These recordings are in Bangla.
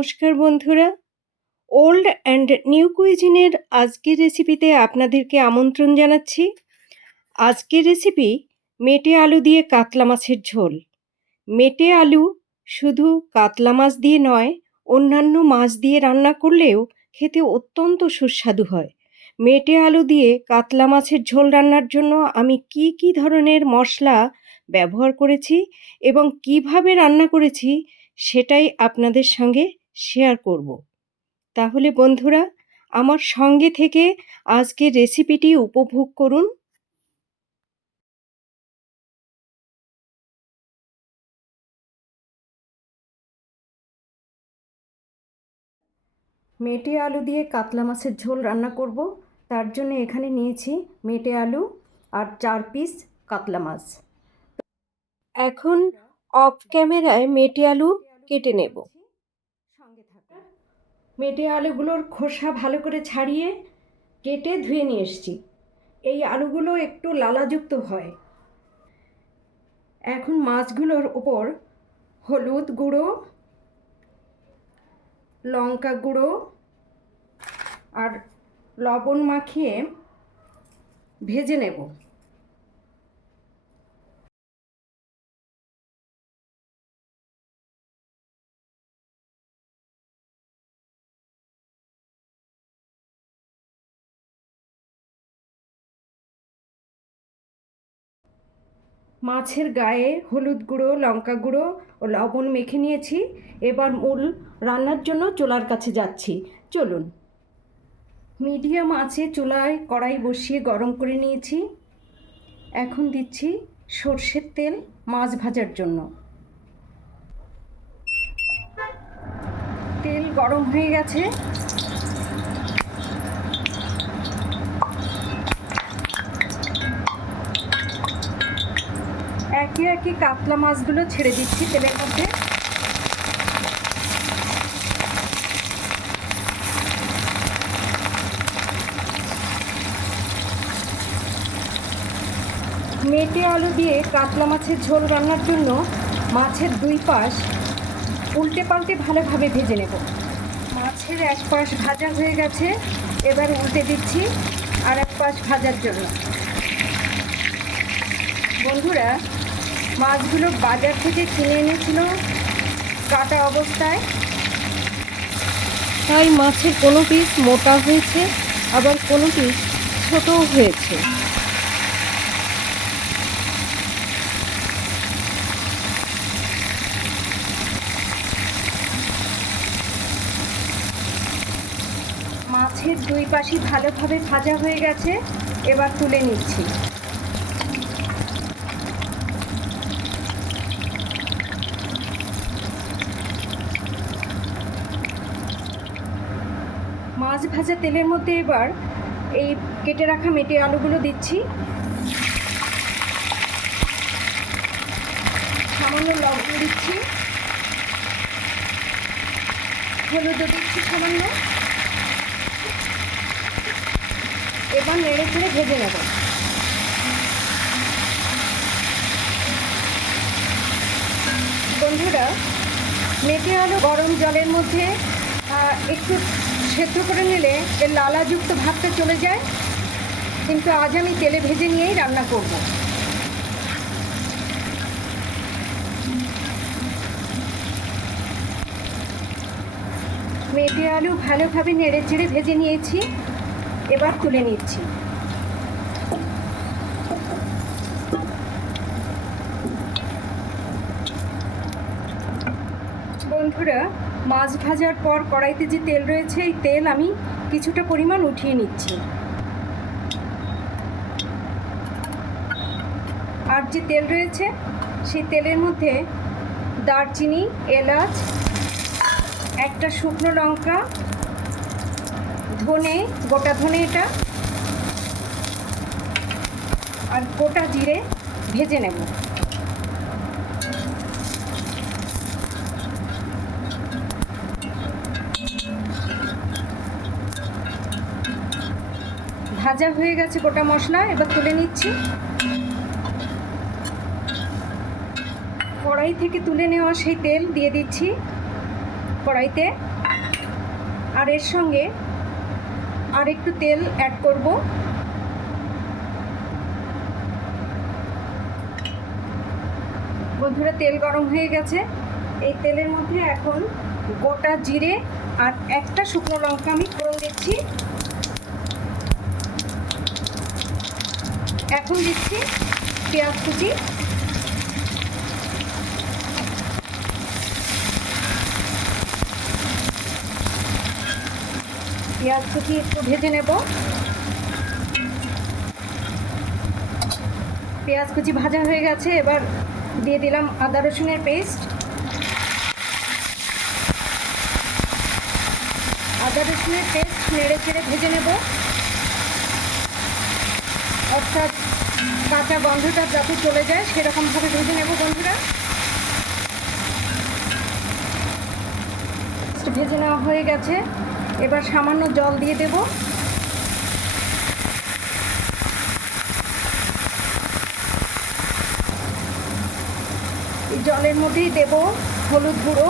নমস্কার বন্ধুরা। ওল্ড অ্যান্ড নিউ কুইজিনের আজকের রেসিপিতে আপনাদেরকে আমন্ত্রণ জানাচ্ছি। আজকের রেসিপি মেটে আলু দিয়ে কাতলা মাছের ঝোল। মেটে আলু শুধু কাতলা মাছ দিয়ে নয়, অন্যান্য মাছ দিয়ে রান্না করলেও খেতে অত্যন্ত সুস্বাদু হয়। মেটে আলু দিয়ে কাতলা মাছের ঝোল রান্নার জন্য আমি কি কি ধরনের মশলা ব্যবহার করেছি এবং কীভাবে রান্না করেছি সেটাই আপনাদের সঙ্গে শেয়ার করব। তাহলে বন্ধুরা, আমার সঙ্গে থেকে আজকের রেসিপিটি উপভোগ করুন। মেটে আলু দিয়ে কাতলা মাছের ঝোল রান্না করব। তার জন্য এখানে নিয়েছি মেটে আলু আর চার পিস কাতলা মাছ। এখন অফ ক্যামেরায় মেটে আলু কেটে নেব। মেটে আলুগুলোর খোসা ভালো করে ছাড়িয়ে কেটে ধুয়ে নিয়ে এসছি। এই আলুগুলো একটু লালাযুক্ত হয়। এখন মাছগুলোর ওপর হলুদ গুঁড়ো, লঙ্কা গুঁড়ো আর লবণ মাখিয়ে ভেজে নেব। মাছের গায়ে হলুদ গুঁড়ো, লঙ্কা গুঁড়ো ও লবণ মেখে নিয়েছি। এবার মূল রান্নার জন্য চুলার কাছে যাচ্ছি। চলুন। মিডিয়াম আছে চুলায় কড়াই বসিয়ে গরম করে নিয়েছি। এখন দিচ্ছি সর্ষের তেল মাছ ভাজার জন্য। তেল গরম হয়ে গেছে। একে একে কাতলা মাছগুলো ছেড়ে দিচ্ছি তেলের মধ্যে। মেটে আলু দিয়ে কাতলা মাছের ঝোল রান্নার জন্য মাছের দুই পাশ উল্টে পাল্টে ভালোভাবে ভেজে নেব। মাছের এক পাশ ভাজা হয়ে গেছে, এবার উল্টে দিচ্ছি আর এক পাশ ভাজার জন্য। বন্ধুরা মাছগুলো বাজার থেকে কিনে এনেছিল কাটা অবস্থায়। তাই মাছের কোনো পিস মোটা হয়েছে, আবার কোনো পিস ছোটও হয়েছে। মাছের দুই পাশই ভালোভাবে ভাজা হয়ে গেছে, এবার তুলে নিচ্ছি। মাছ ভাজা তেলের মধ্যে এবার এই কেটে রাখা মেটে আলুগুলো দিচ্ছি। সামান্য লবণ দিচ্ছি। হলুদও দিচ্ছি সামান্য। এবার নেড়ে চেড়ে ভেজে নেব। বন্ধুরা, মেটে আলু গরম জলের মধ্যে একটু সেদ্ধ করে নিলে এর লালাযুক্ত ভাবটা চলে যায়। কিন্তু আজ আমি তেলে ভেজে নিয়েই রান্না করব। মেটে আলু ভালোভাবে নেড়ে চেড়ে ভেজে নিয়েছি। এবার তুলে নিচ্ছি। বন্ধুরা মাছ ভাজার পর কড়াইতে যে তেল রয়েছে, এই তেল আমি কিছুটা পরিমাণ উঠিয়ে নিচ্ছি। আর যে তেল রয়েছে, সেই তেলের মধ্যে দারচিনি, এলাচ, একটা শুকনো লঙ্কা, ধনে, গোটা ধনে এটা, আর গোটা জিরে ভেজে নেব। ভাজা হয়ে গেছে গোটা মশলা, এবার তুলে নিচ্ছি। কড়াই থেকে তুলে নেওয়া সেই তেল দিয়ে দিচ্ছি কড়াইতে। আর এর সঙ্গে আর একটু তেল অ্যাড করব। বন্ধুরা, তেল গরম হয়ে গেছে। এই তেলের মধ্যে এখন গোটা জিরে আর একটা শুকনো লঙ্কা আমি ফোড়ন দিচ্ছি। এখন দিচ্ছি পেঁয়াজ কুচি। পেঁয়াজ কুচি একটু ভেজে নেব। পেঁয়াজ কুচি ভাজা হয়ে গেছে, এবার দিয়ে দিলাম আদা রসুনের পেস্ট। আদা রসুনের পেস্ট নেড়ে চেড়ে ভেজে নেব। অর্থাৎ কাঁচা গন্ধটা যাতে চলে যায়, সেরকমভাবে ভেজে নেব বন্ধুরা। ভেজে নেওয়া হয়ে গেছে। এবার সামান্য জল দিয়ে দেব। জলের মধ্যেই দেব হলুদ গুঁড়ো,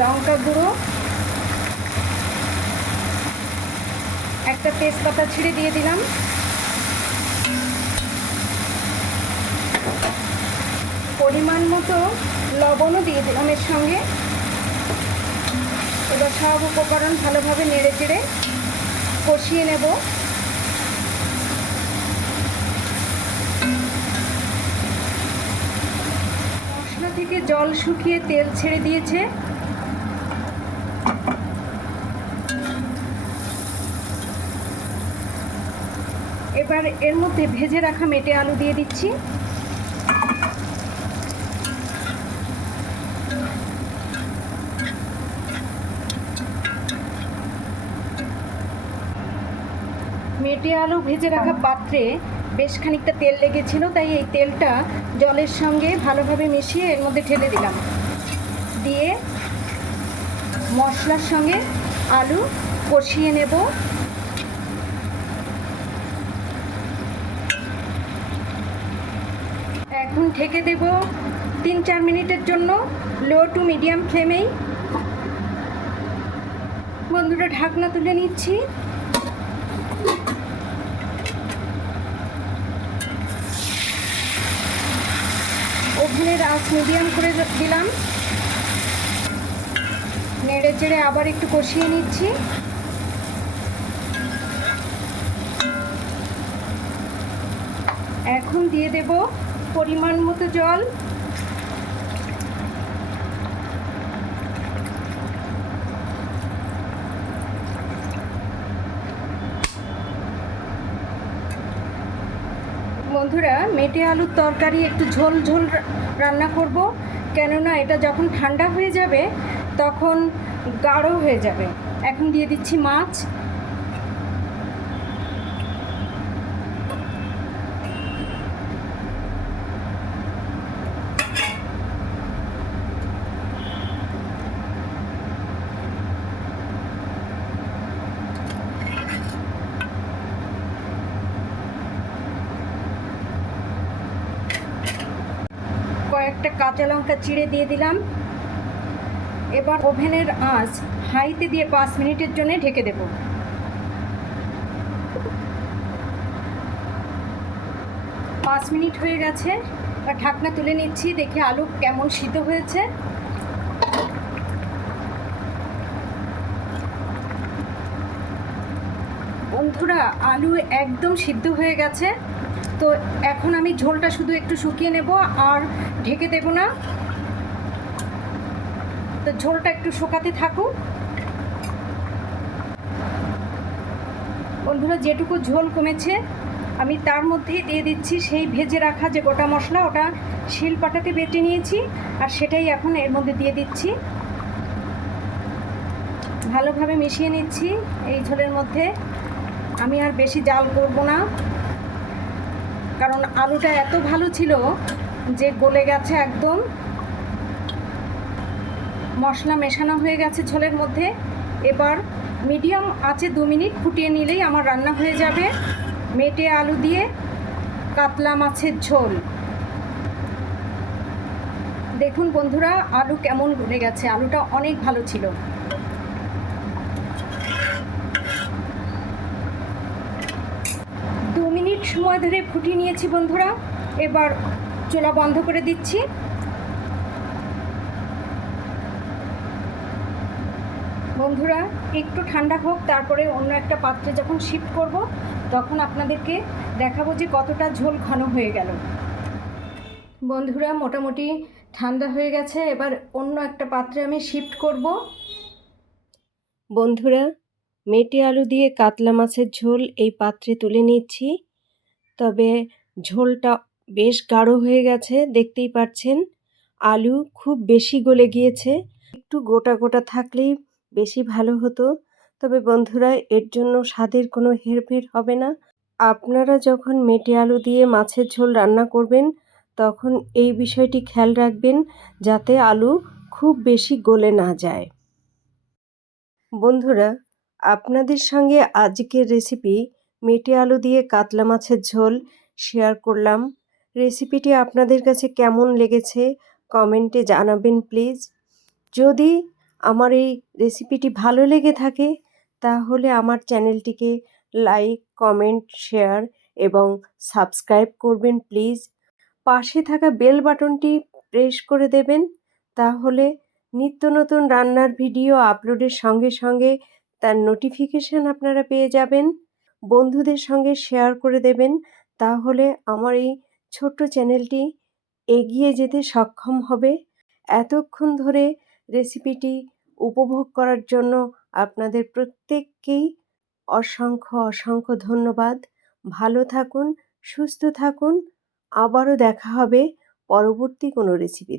লঙ্কা গুঁড়ো একটা তেজপাতা ছিঁড়ে দিয়ে দিলাম। পরিমাণ মতো লবণও দিয়ে দিলাম এর সঙ্গে। এবার সব উপকরণ ভালোভাবে নেড়ে চেড়ে কষিয়ে নেব। মশলা থেকে জল শুকিয়ে তেল ছেড়ে দিয়েছে। এবার এর মধ্যে ভেজে রাখা মেটে আলু দিয়ে দিচ্ছি। মেটে আলু ভেজে রাখা পাত্রে বেশ খানিকটা তেল লেগেছিল, তাই এই তেলটা জলের সঙ্গে ভালোভাবে মিশিয়ে এর মধ্যে ঢেলে দিলাম। দিয়ে মশলার সঙ্গে আলু কষিয়ে নেব। এখন ঢেকে দেব তিন চার মিনিটের জন্য, লো টু মিডিয়াম ফ্লেমেই। বন্ধুরা, ঢাকনা তুলে নিচ্ছি। ওভেনের আঁচ মিডিয়াম করে দিলাম। নেড়ে চেড়ে আবার একটু কষিয়ে নিচ্ছি। এখন দিয়ে দেব পরিমাণ মতো জল। বন্ধুরা, মেটে আলুর তরকারি একটু ঝোল ঝোল রান্না করব। কেননা এটা যখন ঠান্ডা হয়ে যাবে, তখন গাঢ় হয়ে যাবে। এখন দিয়ে দিচ্ছি মাছ। কয়েকটা কাঁচা লঙ্কা চিড়ে দিয়ে দিলাম। এবার ওভেনের আঁচ হাইতে দিয়ে পাঁচ মিনিটের জন্য ঢেকে দেব। পাঁচ মিনিট হয়ে গেছে। আর ঢাকনা তুলে নিচ্ছি, দেখি আলু কেমন সিদ্ধ হয়েছে। বন্ধুরা, আলু একদম সিদ্ধ হয়ে গেছে। তো এখন আমি ঝোলটা শুধু একটু শুকিয়ে নেব আর ঢেকে দেব না। তো ঝোলটা একটু শুকাতে থাকুক। বন্ধুরা, যেটুকু ঝোল কমেছে, আমি তার মধ্যেই দিয়ে দিচ্ছি সেই ভেজে রাখা যে গোটা মশলা, ওটা শিল পাটাতে বেটে নিয়েছি আর সেটাই এখন এর মধ্যে দিয়ে দিচ্ছি। ভালোভাবে মিশিয়ে নিচ্ছি এই ঝোলের মধ্যে। আমি আর বেশি জাল করব না। কারণ আলুটা এত ভালো ছিল যে গলে গেছে একদম। মশলা মেশানো হয়ে গেছে ঝোলের মধ্যে। এবার মিডিয়াম আঁচে দু মিনিট ফুটিয়ে নিলেই আমার রান্না হয়ে যাবে। মেটে আলু দিয়ে কাতলা মাছের ঝোল। দেখুন বন্ধুরা, আলু কেমন গলে গেছে? আলুটা অনেক ভালো ছিল। মিনিট সময় ধরে ফুটিয়ে নিয়েছি বন্ধুরা। এবার চোলা বন্ধ করে দিচ্ছি। বন্ধুরা, একটু ঠান্ডা হোক, তারপরে অন্য একটা পাত্রে যখন শিফট করব, তখন আপনাদেরকে দেখাবো যে কতটা ঝোল ঘন হয়ে গেল। বন্ধুরা, মোটামুটি ঠান্ডা হয়ে গেছে। এবার অন্য একটা পাত্রে আমি শিফট করব। বন্ধুরা, মেটে আলু দিয়ে কাতলা মাছের ঝোল এই পাত্রে তুলে নিচ্ছি। তবে ঝোলটা বেশ গাঢ় হয়ে গেছে, দেখতেই পাচ্ছেন। আলু খুব বেশি গলে গিয়েছে। একটু গোটা গোটা থাকলেই বেশি ভালো হতো। তবে বন্ধুরা, এর জন্য স্বাদের কোনো হেরফের হবে না। আপনারা যখন মেটে আলু দিয়ে মাছের ঝোল রান্না করবেন, তখন এই বিষয়টি খেয়াল রাখবেন যাতে আলু খুব বেশি গলে না যায়। বন্ধুরা, আপনাদের সঙ্গে আজকের রেসিপি মেটে আলু দিয়ে কাতলা মাছের ঝোল শেয়ার করলাম। রেসিপিটি আপনাদের কাছে কেমন লেগেছে কমেন্টে জানাবেন প্লিজ যদি আমার এই রেসিপিটি ভালো লেগে থাকে, তাহলে আমার চ্যানেলটিকে লাইক কমেন্ট শেয়ার এবং সাবস্ক্রাইব করবেন প্লিজ পাশে থাকা বেল বাটনটি প্রেস করে দেবেন, তাহলে নিত্য নতুন রান্নার ভিডিও আপলোডের সঙ্গে সঙ্গে তার নোটিফিকেশান আপনারা পেয়ে যাবেন। বন্ধুদের সঙ্গে শেয়ার করে দেবেন, তাহলে আমার এই ছোট্ট চ্যানেলটি এগিয়ে যেতে সক্ষম হবে। এতক্ষণ ধরে রেসিপিটি উপভোগ করার জন্য আপনাদের প্রত্যেককেই অসংখ্য অসংখ্য ধন্যবাদ। ভালো থাকুন, সুস্থ থাকুন। আবারও দেখা হবে পরবর্তী কোনো রেসিপি